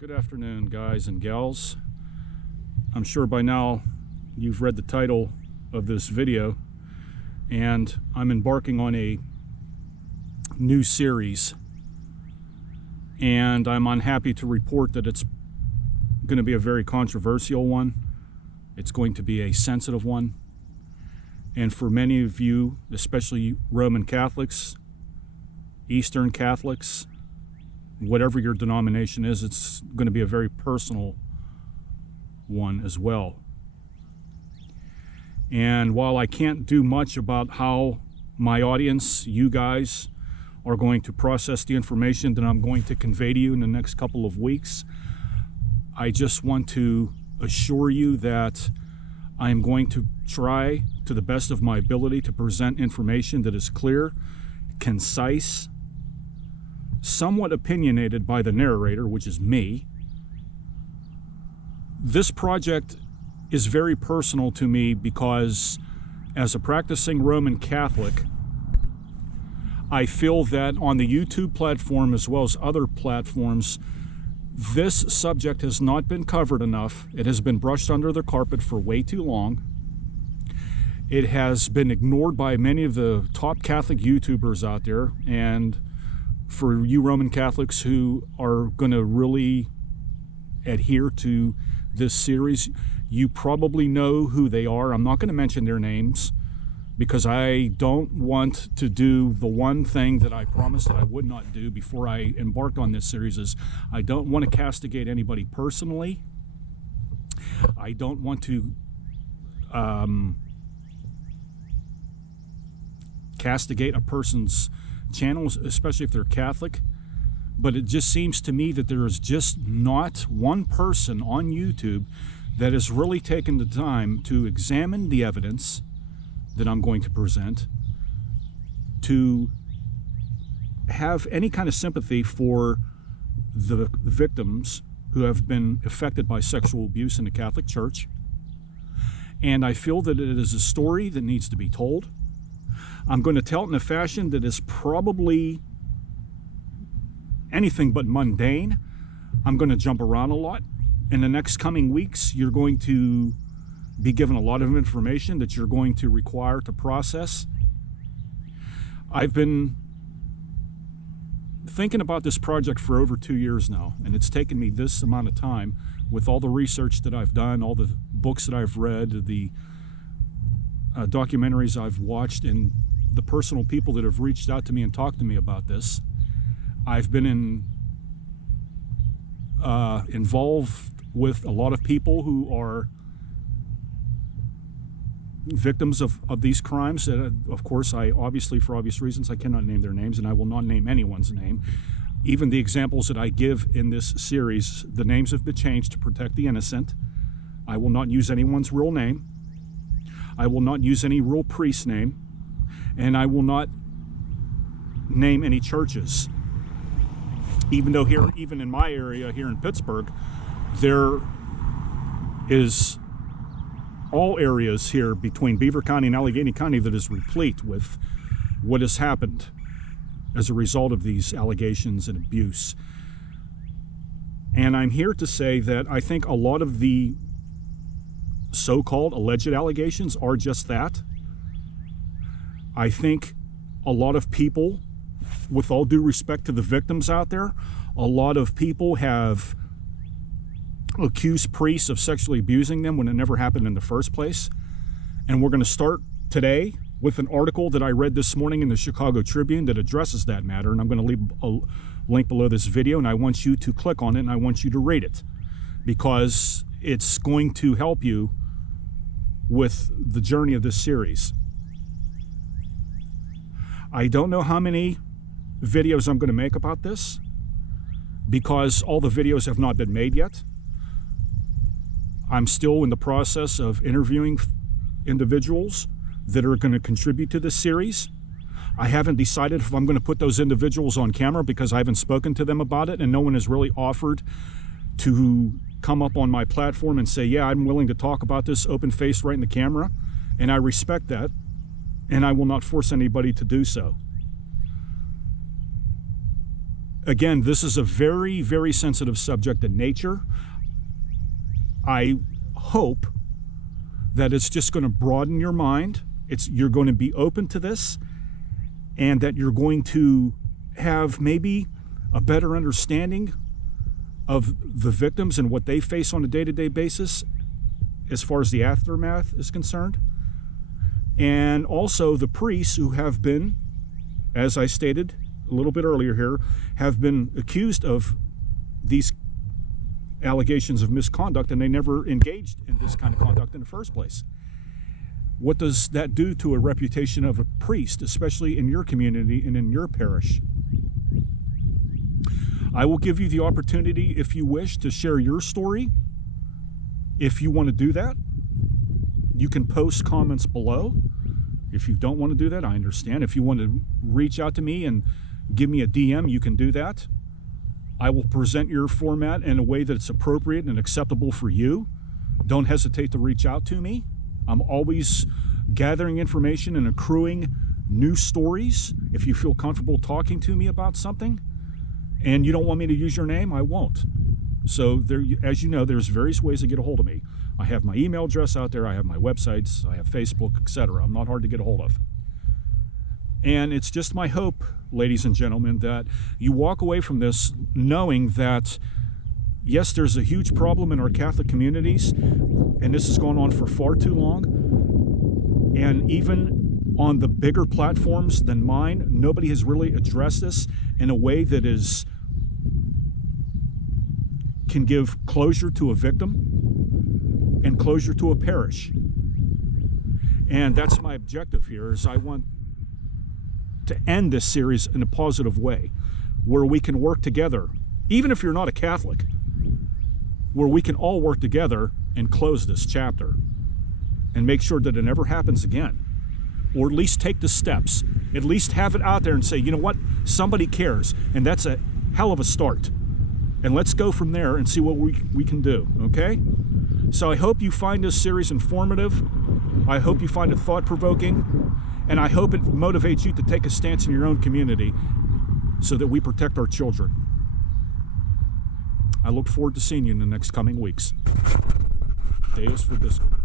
Good afternoon, guys and gals. I'm sure by now you've read the title of this video, and I'm embarking on a new series, and I'm unhappy to report that it's going to be a very controversial one. It's going to be a sensitive one, and for many of you, especially Roman Catholics, Eastern Catholics, whatever your denomination is, it's going to be a very personal one as well. And while I can't do much about how my audience, you guys, are going to process the information that I'm going to convey to you in the next couple of weeks, I just want to assure you that I am going to try to the best of my ability to present information that is clear, concise, somewhat opinionated by the narrator, which is me. This project is very personal to me because as a practicing Roman Catholic, I feel that on the YouTube platform as well as other platforms, this subject has not been covered enough. It has been brushed under the carpet for way too long. It has been ignored by many of the top Catholic YouTubers out there, and for you Roman Catholics who are going to really adhere to this series, you probably know who they are. I'm not going to mention their names because I don't want to do the one thing that I promised that I would not do before I embarked on this series. Is I don't want to castigate anybody personally. I don't want to castigate a person's channels, especially if they're Catholic, but it just seems to me that there is just not one person on YouTube that has really taken the time to examine the evidence that I'm going to present, to have any kind of sympathy for the victims who have been affected by sexual abuse in the Catholic Church. And I feel that it is a story that needs to be told. I'm going to tell it in a fashion that is probably anything but mundane. I'm going to jump around a lot. In the next coming weeks, you're going to be given a lot of information that you're going to require to process. I've been thinking about this project for over 2 years now, and it's taken me this amount of time with all the research that I've done, all the books that I've read, the documentaries I've watched, and the personal people that have reached out to me and talked to me about this. I've been involved with a lot of people who are victims of these crimes. Of course, I obviously, for obvious reasons, I cannot name their names, and I will not name anyone's name. Even the examples that I give in this series, the names have been changed to protect the innocent. I will not use anyone's real name. I will not use any real priest's name, and I will not name any churches. Even though here, even in my area here in Pittsburgh, there is all areas here between Beaver County and Allegheny County that is replete with what has happened as a result of these allegations and abuse. And I'm here to say that I think a lot of the so-called alleged allegations are just that. I think a lot of people, with all due respect to the victims out there, a lot of people have accused priests of sexually abusing them when it never happened in the first place. And we're going to start today with an article that I read this morning in the Chicago Tribune that addresses that matter, and I'm going to leave a link below this video, and I want you to click on it and I want you to read it, because it's going to help you with the journey of this series. I don't know how many videos I'm going to make about this, because all the videos have not been made yet. I'm still in the process of interviewing individuals that are going to contribute to this series. I haven't decided if I'm going to put those individuals on camera because I haven't spoken to them about it, and no one has really offered to come up on my platform and say, yeah, I'm willing to talk about this open-faced right in the camera, and I respect that, and I will not force anybody to do so. Again, this is a very, very sensitive subject in nature. I hope that it's just going to broaden your mind. You're going to be open to this, and that you're going to have maybe a better understanding of the victims and what they face on a day-to-day basis as far as the aftermath is concerned. And also the priests who have been, as I stated a little bit earlier here, have been accused of these allegations of misconduct, and they never engaged in this kind of conduct in the first place. What does that do to a reputation of a priest, especially in your community and in your parish? I will give you the opportunity, if you wish, to share your story. If you want to do that, you can post comments below. If you don't want to do that, I understand. If you want to reach out to me and give me a DM, you can do that. I will present your format in a way that's appropriate and acceptable for you. Don't hesitate to reach out to me. I'm always gathering information and accruing new stories. If you feel comfortable talking to me about something and you don't want me to use your name, I won't. So there, as you know, there's various ways to get a hold of me. I have my email address out there, I have my websites, I have Facebook, etc. I'm not hard to get a hold of. And it's just my hope, ladies and gentlemen, that you walk away from this knowing that, yes, there's a huge problem in our Catholic communities, and this has gone on for far too long. And even on the bigger platforms than mine, nobody has really addressed this in a way that can give closure to a victim and closure to a parish. And that's my objective here, is I want to end this series in a positive way, where we can work together, even if you're not a Catholic, where we can all work together and close this chapter and make sure that it never happens again, or at least take the steps, at least have it out there and say, you know what, somebody cares, and that's a hell of a start. And let's go from there and see what we can do, okay? So I hope you find this series informative. I hope you find it thought-provoking, and I hope it motivates you to take a stance in your own community so that we protect our children. I look forward to seeing you in the next coming weeks. Deus vobiscum.